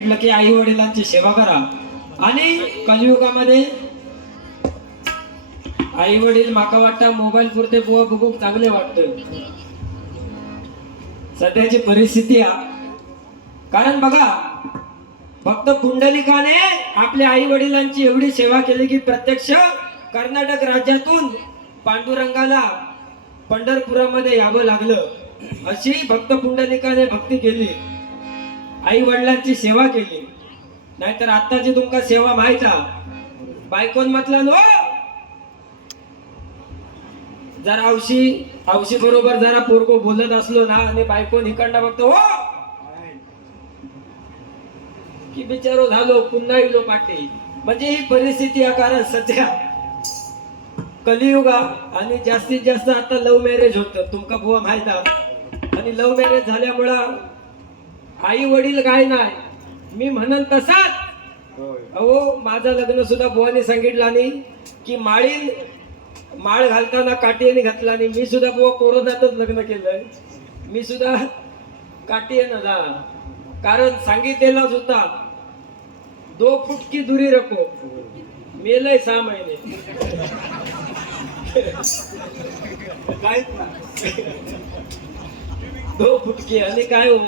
म्हटलं की आई वडिलांची सेवा करा. आणि कलियुगामध्ये आई वडील माका वाटतं मोबाईल पुरते बुवा बघूक चांगले वाटत. सध्याची परिस्थिती कारण बघा फक्त कुंडलिकाने आपल्या आई वडिलांची एवढी सेवा केली की प्रत्यक्ष कर्नाटक राज्यातून पांडुरंगाला पंढरपुरामध्ये यावं लागलं. अशी भक्त पुंडलिकाने भक्ती केली. आई वडिलांची सेवा केली. नाहीतर आताची तुमका सेवा माहीत बायकोन म्हटलं नो! जर औशी औशी बरोबर जरा पोरगो बोलत असलो ना आणि बायकोन इकडनं बघतो हो! की बिचारो झालो पुन्हा इलो पाटे म्हणजे ही परिस्थिती या कारण सध्या. कलियुगा आणि जास्तीत जास्त आता लव्ह मॅरेज होतं तुमका बुवा माहिती आणि लव्ह मॅरेज झाल्यामुळं आई वडील काय नाही. मी म्हणन तसाच. अहो माझं लग्न सुद्धा बुवाने सांगितलं नाही की माळीन माळ घालताना काठीने घातला नाही मी सुद्धा बुवा कोरोनातच लग्न केलंय. मी सुद्धा काठीने ना कारण सांगितलेलाच होता दो फुट की दुरी रखो. मेलय सहा महिने. दो फुटकी. आणि काय हो?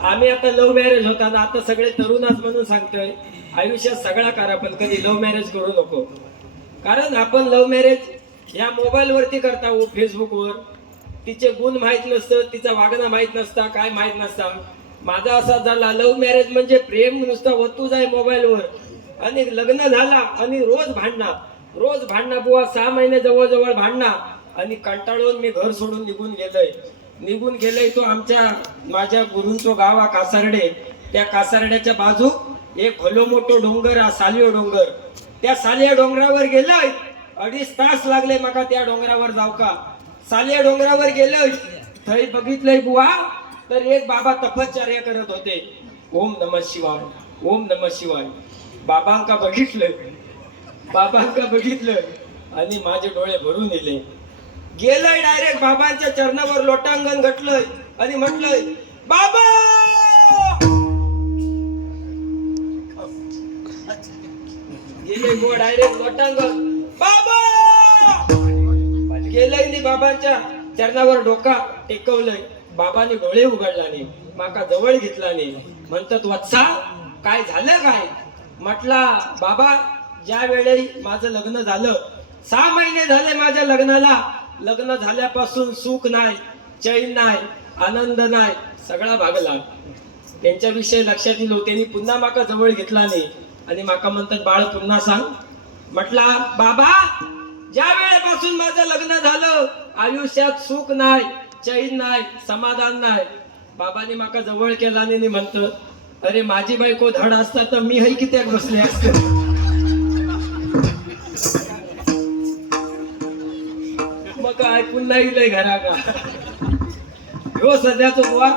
आम्ही आता लव्ह मॅरेज होताना आता सगळे तरुणाच म्हणून सांगतोय आयुष्यात सगळा करा पण कधी लव्ह मॅरेज करू नको. कारण आपण लव्ह मॅरेज ह्या मोबाईलवरती करता हो फेसबुकवर तिचे गुण माहीत नसतं तिचा वागणं माहीत नसता काय माहीत नसता. माझा असा झाला लव्ह मॅरेज म्हणजे प्रेम नुसता वतूच आहे मोबाईलवर आणि लग्न झाला आणि रोज भांडणा. रोज भांडणा बुवा सहा महिने जवळजवळ भांडणा. आणि कंटाळून मी घर सोडून निघून गेलोय. निघून गेलोय तो आमच्या माझ्या गुरूंचो गाव हा कासारडे. त्या कासारड्याच्या बाजू एक भलो मोठो डोंगर हा सालियो डोंगर. त्या सालिया डोंगरावर गेलोय अडीच तास लागले माका त्या डोंगरावर जाऊ का सालिया डोंगरावर गेलोय थंय बघितलंय बुवा तर एक बाबा तपश्चर्या करत होते. ओम नम शिवाय ओम नम शिवाय. बाबांका बघितलं बाबांका बघितलं आणि माझे डोळे भरून दिले. गेलंय डायरेक्ट बाबांच्या चरणावर लोटांगण घटलंय. आणि म्हटलंय बाबा! गेले गो डायरेक्ट लोटांगण. बाबा! गेलंय नी बाबांच्या चरणावर डोका टेकवलंय. बाबाने डोळे उघडला नाही माका जवळ घेतला नाही म्हणतात वत्सा काय झालं काय? म्हटला बाबा ज्या वेळी माझं लग्न झालं सहा महिने झाले माझ्या लग्नाला. लग्न झाल्यापासून सुख नाही चैन नाही आनंद नाही सगळा भागला त्यांच्याविषयी लक्षात येईल त्यांनी पुन्हा माका जवळ घेतला नाही. आणि माका म्हणतात बाळ पुन्हा सांग. म्हटला बाबा ज्या वेळेपासून माझं लग्न झालं आयुष्यात सुख नाही चैन नाही समाधान नाही. बाबाने माका जवळ केला आणि म्हणत अरे माझी बायको धड असता तर मी हई कित्याक बसले असते? पुन्हा येईल घरा का हो सध्याचो बुवा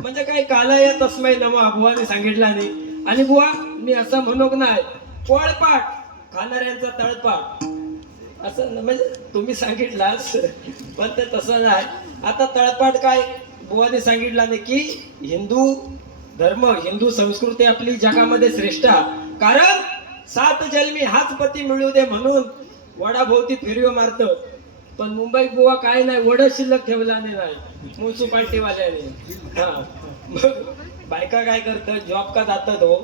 म्हणजे काय काला या तस्मै नमा बुवाने सांगितला नाही. आणि बुवा मी असं म्हणूक नाही पोळपाट खाणाऱ्यांचा तळपाट. असं म्हणजे तुम्ही सांगितलास पण ते तसं नाही. आता तळपाट काय बुवाने सांगितलं नाही की हिंदू धर्म हिंदू संस्कृती आपली जगामध्ये श्रेष्ठ. कारण सात जन्मी हाच पती मिळू दे म्हणून वडाभोवती फिरव्यो मारतो. पण मुंबईत गोवा काय नाही वडा शिल्लक ठेवला नाही. म्युन्सिपाल्टीवाल्याने. हा. मग बायका काय करतात जॉब का जातात हो.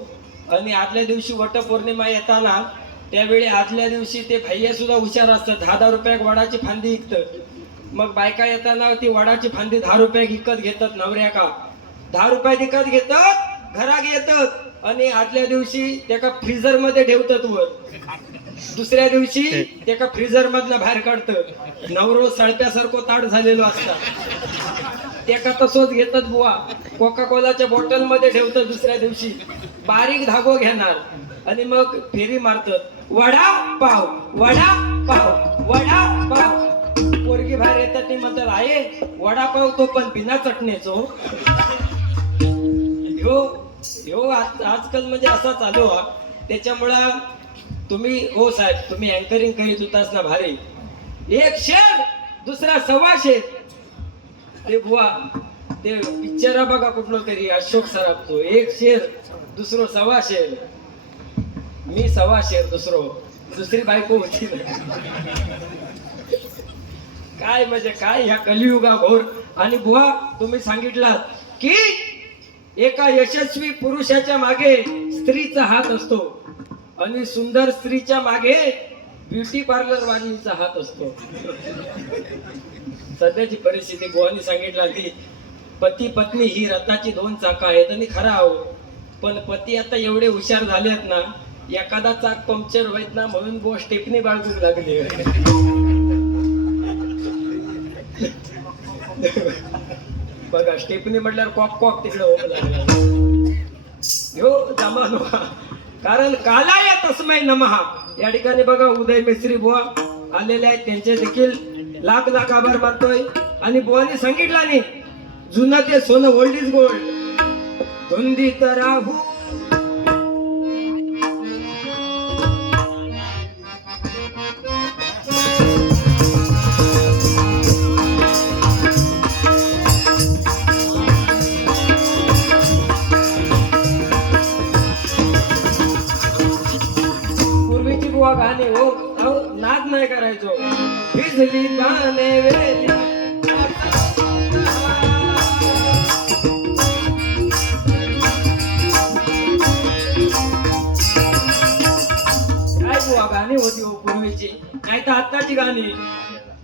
आणि आदल्या दिवशी वटपौर्णिमा येताना त्यावेळी आदल्या दिवशी ते भैया सुद्धा हुशार असतात. दहा दहा रुपयाक वडाची फांदी विकतात. मग बायका येताना ती वडाची फांदी दहा रुपयाक विकत घेतात नवऱ्या का. दहा रुपयात विकत घेतात घरात येतात. आणि आदल्या दिवशी त्याका फ्रीजरमध्ये ठेवतात वर. दुसऱ्या दिवशी त्याका फ्रीजर मधनं बाहेर काढतं. नवरो सळप्यासारखं ताट झालेलो असतात त्याका तसंच घेतात बुवा. कोका कोलाच्या बॉटलमध्ये ठेवतात दुसऱ्या दिवशी. बारीक धागो घेणार. आणि मग फेरी मारतात. वडा पाव वडा पाव वडा पाव. पोरगी बाहेर येतात ते म्हणतात आहे वडापाव तो पण बिना चटणीचो. ह्यो ह्यो आज- आजकाल म्हणजे असा चालू त्याच्यामुळं तुम्ही हो साहेब तुम्ही अँकरिंग करीत होतास ना भारी. एक शेर दुसरा सव्वा शेर ते बुवा ते पिक्चर बघा कुठलं तरी अशोक सराफतो एक शेर दुसरो सव्वा शेर मी सव्वा शेर दुसरो. दुसरी बायको होती काय म्हणजे काय ह्या कलियुगा घोर? आणि बुवा तुम्ही सांगितलात की एका यशस्वी पुरुषाच्या मागे स्त्रीचा हात असतो. आणि सुंदर स्त्रीच्या मागे ब्युटी पार्लर वाणीचा हात असतो. सध्याची परिस्थिती गोवानी सांगितलं की पती पत्नी ही रथाची दोन चाकं आहेत आणि खरं आहो. पण पती आता एवढे हुशार झाले आहेत ना एखादा चाक पंक्चर व्हायत ना म्हणून गो स्टेपनी बाळगू लागली. बघा स्टेपनी म्हटल्यावर कॉक कॉक तिकडे होऊ लागला. हो जमानो कारण कालाय तस्मय नमहा या ठिकाणी बघा उदय मिस्त्री बुवा आलेले आहेत. त्यांचे देखील लाख लाख आभार मानतोय. आणि बुवाने सांगितलं नाही जुनं ते सोनं ओल्ड इज गोल्ड धुंदीत राहू गाणे हो अहो नाद नाही करायचो. भिजली गाणे वेली. गाणी होती हो पूर्वीची? नाही तर आत्ताची गाणी.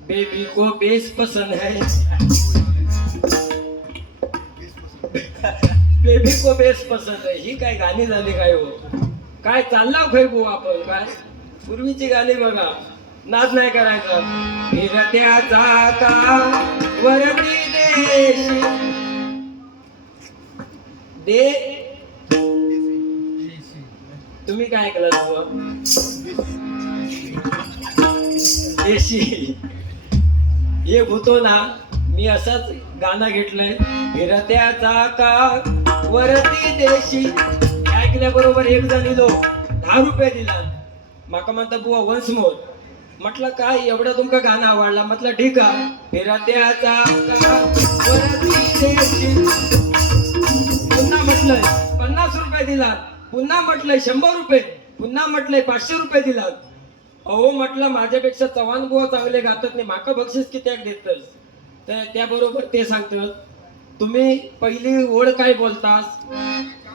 बेबी को बेस पसंद है. बेबी को बेस पसंद आहे ही काय गाणी झाली काय हो? काय चालला खै भाऊ आपण? काय? पूर्वीची गाणी बघा. नाच नाही करायचं. फिरत्याचा का वरती देशी. दे. तुम्ही काय ऐकलं बुवा? देशी. एक होतो ना मी असंच गाणं घेतलंय. फिरत्याचा का वरती देशी. ऐकल्याबरोबर एक जण इलो दहा रुपये दिला. माका म्हणता बुवा वन्स मोर. म्हटलं काय एवढं तुमका गाणं आवडला? म्हटलं ठीक आहे फिरत्याचा का पुन्हा म्हटलंय पन्नास रुपये दिला पुन्हा म्हटलंय शंभर रुपये. पुन्हा म्हटलंय पाचशे रुपये दिला अहो म्हटलं माझ्यापेक्षा चव्हाण बुवा चांगले गातात नाही माका बक्षीस कित्याक देतस? तर त्याबरोबर ते सांगतात तुम्ही पहिली ओळ काय बोलतास?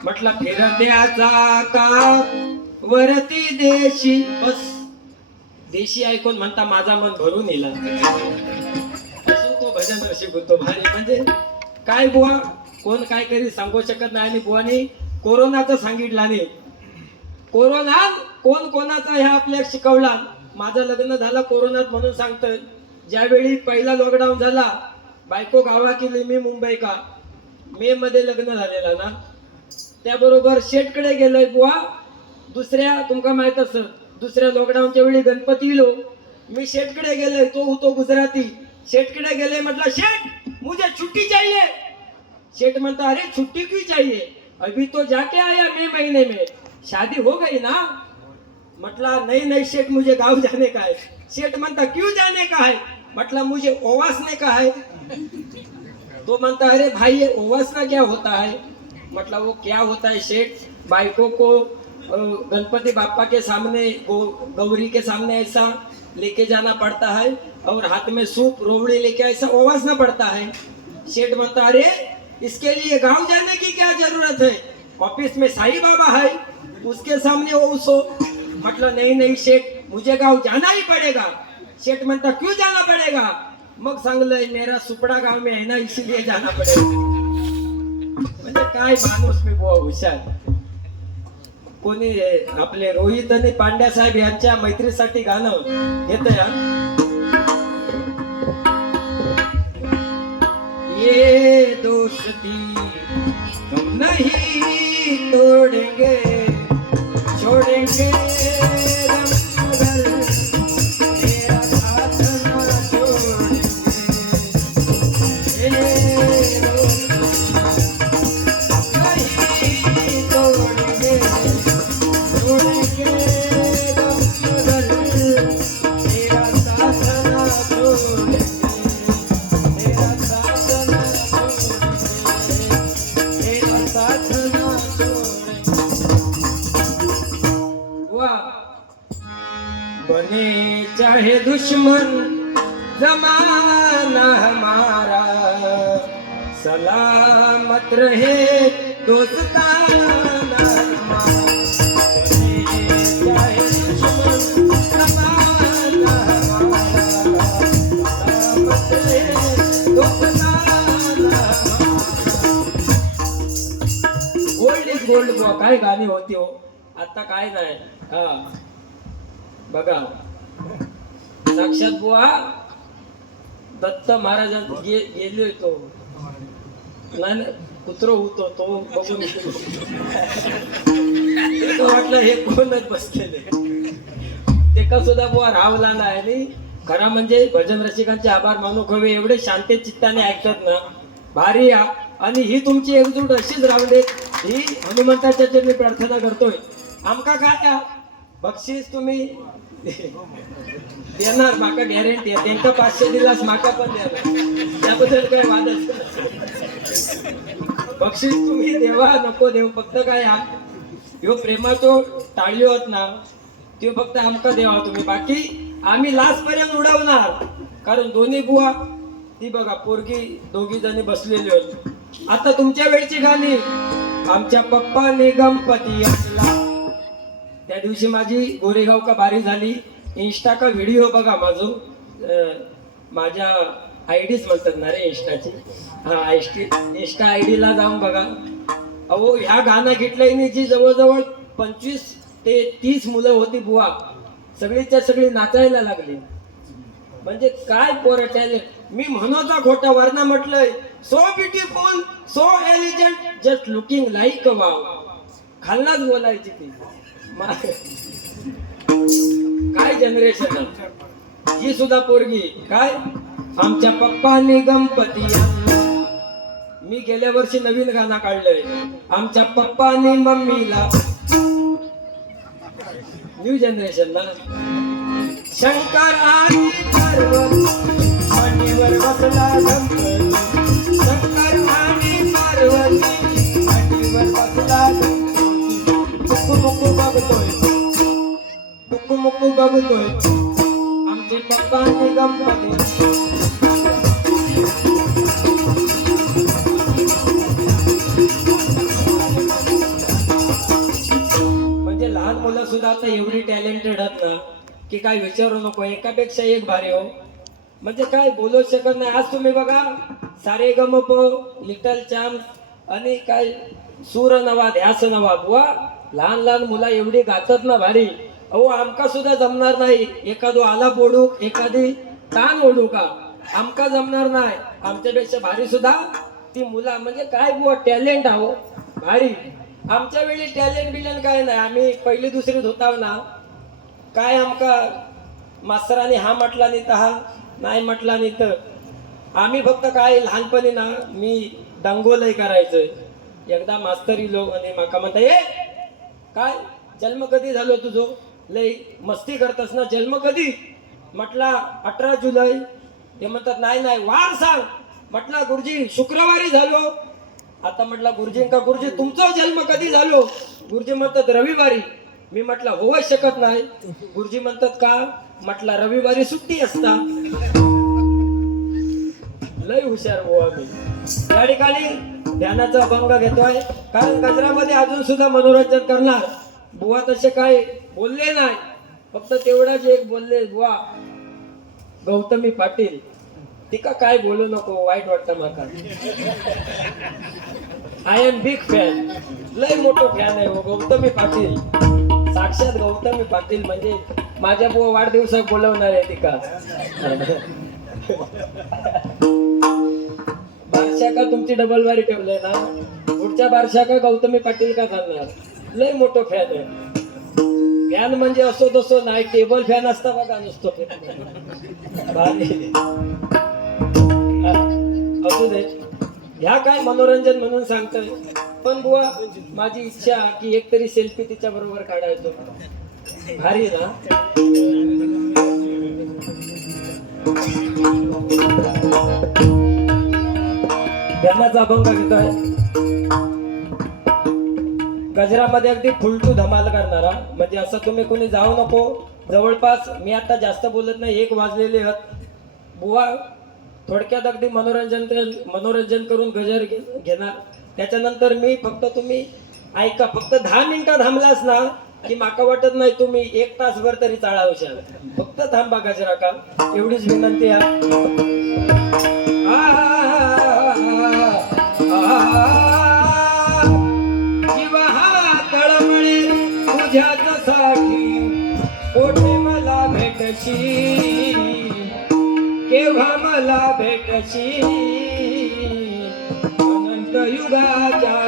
म्हटलं फिरत्याचा का वरती देशी. बस. देशी ऐकून म्हणता माझा मन भरून येला तो भजन रसिक होतो भारी. म्हणजे काय बुवा? कोण काय करी सांगू शकत नाही आणि बुवानी कोरोनाचं सांगितलं नाही कोरोना कोण कोणाचा ह्या आपल्या शिकवला. माझं लग्न झालं कोरोनात म्हणून सांगतोय. ज्यावेळी पहिला लॉकडाऊन झाला बायको गावा केली मी मुंबई का? मे मध्ये लग्न झालेला ना? त्याबरोबर शेटकडे गेलोय बुवा. दुसऱ्या तुमका माहीत असत दुसऱ्या लॉकडाऊनच्या वेळी गणपती इलो. मी शेटकडे गेले तो होतो गुजराती. शेटकडे गेले म्हटलं शेट मुझे छुट्टी चाहिए. शेठ म्हणता अरे छुट्टी क्यों चाहिए? अभी तो जाके आया मई महीने में. शादी हो गई ना? म्हटला नहीं नहीं शेठ मुझे गांव जाने का है. शेठ म्हणता क्यों जाने का है? म्हटला मुझे ओवासने का है. तो म्हणता अरे भाई ये ओवासना क्या होता है? म्हटला वो क्या होता है शेठ बाइकों को गणपति बापा के सामने गौरी के सामने ऐसा लेके जाना पड़ता है और हाथ में सूप, रोवड़ी लेके ऐसा ओवासना पड़ता है। शेठ म्हणता अरे, इसके लिए गाँव जाने की क्या ज़रूरत है? ऑफ़िस में साईं बाबा है, उसके सामने वो सो मतलब नहीं नहीं, शेठ, मुझे गाँव जाना ही पड़ेगा। शेठ म्हणता क्यों जाना पड़ेगा? मग सांगलंय मेरा सुपडा गाव में है ना, इसीलिए जाना पड़ेगा। म्हणजे काय माणूस मी बुवा हुशार? कोणी आपले रोहित आणि पांड्या साहेब यांच्या मैत्रीसाठी गाणं घेत या ये दोस्ती हम नहीं तोड़ेंगे छोड़ेंगे। दुश्मन जमाना हमारा। सलामत रहे दोस्ताना गोल्ड इज गोल्ड बुवा काय गाणी होती हो? आता काय नाही. हा. बघा. साक्षात बुवा दत्त महाराजां गे गेले तो नाही कुत्र होतो तो बघून वाटलं हे कोणच बसलेले. ते का सुद्धा बुवा रावला नाही खरा म्हणजे भजन रसिकांचे आभार मानू हवे एवढे शांत चित्ताने ऐकतात ना. भारी या. आणि ही तुमची एकजूट अशीच राहू ही हनुमंताच्या चरणी प्रार्थना करतोय. आमका काय? बक्षीस तुम्ही? देणार माका गॅरंटी आहे. त्यांचा पाचशे दिलास माका पण देणार त्याबद्दल काही वादच नाही. बक्षीस तुम्ही देवा नको देऊ. फक्त काय हा ह्यो प्रेमाचो टाळ्यो होत ना त्यो फक्त आमका देवा तुम्ही. बाकी आम्ही लास्ट पर्यंत उडवणार. कारण दोन्ही बुवा ती बघा पोरगी दोघी जणी बसलेली होती. आता तुमच्या वेळची गाणी. आमच्या पप्पाने गणपती असला त्या दिवशी माझी गोरेगाव का बारी झाली. इंस्टा का व्हिडिओ बघा माझो माझ्या आय डीच म्हणतात ना रे इंस्टाची हा इन्स्टी इंस्टा आय डीला जाऊन बघा. अहो ह्या गाणं घेतल्याने जी जवळजवळ पंचवीस ते तीस मुलं होती बुवा. सगळीच्या सगळी नाचायला लागली. म्हणजे काय पोर टॅलेंट मी म्हणोचा खोटा वरना म्हटलंय so beautiful so elegant just looking like wow खालनाच बोलायची ती. जनरेशन ही सुद्धा पोरगी काय? आमच्या पप्पानी गणपती मी गेल्या वर्षी नवीन गाणं काढलंय. आमच्या पप्पानी मम्मीला न्यू जनरेशन ना शंकर आणि पार्वती बसला गणपती. शंकर आणि पार्वती बसला गणपती. मुकू मुकू बघतोय आमचे पप्पा आणि म्हणजे लहान मुलं सुद्धा आता एवढी टॅलेंटेड आहेत ना की काय विचारू नको एकापेक्षा एक भारी हो. म्हणजे काय बोलू शकत नाही. आज तुम्ही बघा सारे गमप लिटल चॅम्प आणि काय सूर नवाद ह्यास नवाब वा लहान लहान मुला एवढी गातात ना भारी. अहो आमका सुद्धा जमणार नाही. एखादो आला पोडू एखादी ताण ओढू का आमका जमणार नाही. आमच्यापेक्षा भारी सुद्धा ती मुला म्हणजे काय बुवा टॅलेंट आहो भारी. आमच्या वेळी टॅलेंट बिलेंट काय नाही. आम्ही पहिली दुसरीत होताव ना. काय आमका मास्तरांनी हा म्हटला नाही तर हा नाही म्हटला नाही तर. आम्ही फक्त काय लहानपणी ना मी दंगोलय करायचोय. एकदा मास्तरी लोक आणि माका म्हणता ए काय? जन्म कधी झालो तुझो? लय मस्ती करतस ना जन्म कधी? म्हटला अठरा जुलै. ते म्हणतात नाही नाही वार सांग. म्हटला गुरुजी शुक्रवारी झालो. आता म्हटला गुरुजींका गुरुजी तुमचा जन्म कधी झालो? गुरुजी म्हणतात रविवारी. मी म्हटलं होऊच शकत नाही. गुरुजी म्हणतात का? म्हटला रविवारी सुट्टी असता. लय हुशार बुवा आम्ही. या ठिकाणी ध्यानाचा अभंग घेतोय. कारण गजरामध्ये अजून सुद्धा मनोरंजन करणार. बुवा तसे काय बोलले नाही. फक्त तेवढाच एक बोलले बुवा गौतमी पाटील तिका काय बोलू नको वाईट वाटतं माका आय एम बिग फॅन लय मोठो फॅन आहे हो, गौतमी पाटील. साक्षात गौतमी पाटील म्हणजे माझ्या बुवा वाढदिवसात बोलवणार आहे तिका. बारशा का तुमची डबल वारी ठेवलंय ना? पुढच्या बारशा का गौतमी पाटील का करणार लय मोठो फॅन आहे. फॅन म्हणजे असो तसो नाही टेबल फॅन असता बघा नुसतो असू दे. ह्या काय मनोरंजन म्हणून सांगतोय. पण बुवा माझी इच्छा की एक तरी सेल्फी तिच्या बरोबर काढायचो. भारी ना? ध्यानाचा अभंग घेतोय. गजरामध्ये अगदी फुलटू धमाल करणारा. म्हणजे असं तुम्ही कोणी जाऊ नको. जवळपास मी आता जास्त बोलत नाही एक वाजलेले आहेत. बुवा थोडक्यात अगदी मनोरंजन मनोरंजन करून गजर घे- घेणार. त्याच्यानंतर मी फक्त तुम्ही ऐका फक्त दहा मिनिटं थांबलास ना की माका वाटत नाही तुम्ही एक तासभर तरी चाळावशाल फक्त थांबा गजरा का एवढीच विनंती आहे. केव्हा मला भेटशी अनंत युगाच्या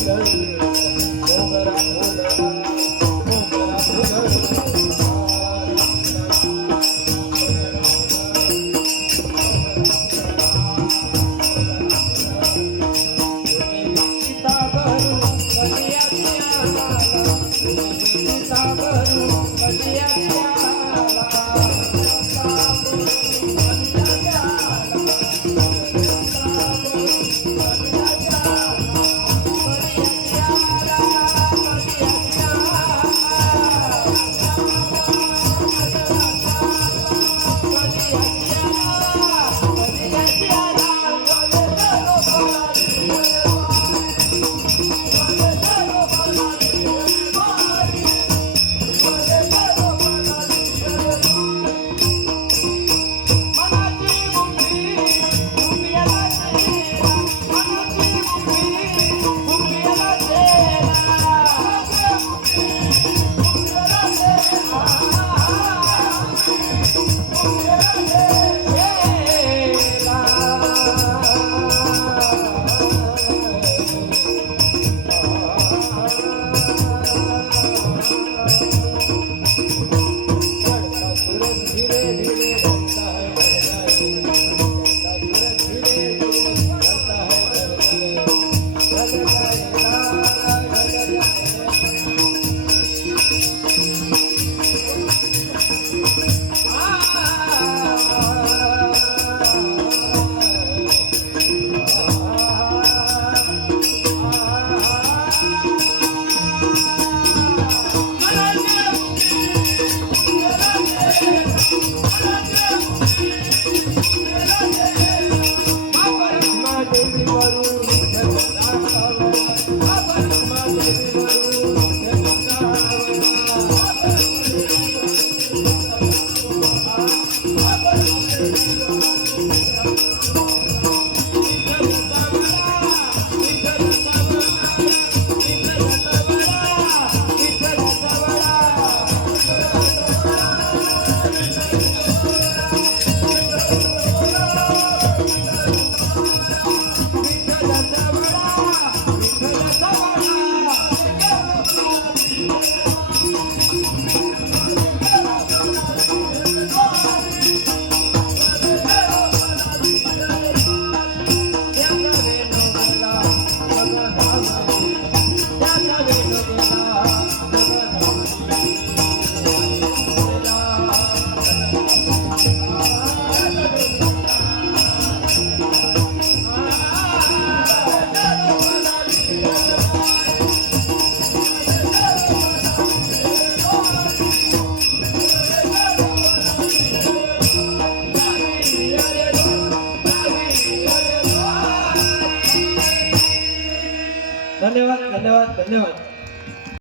Oh,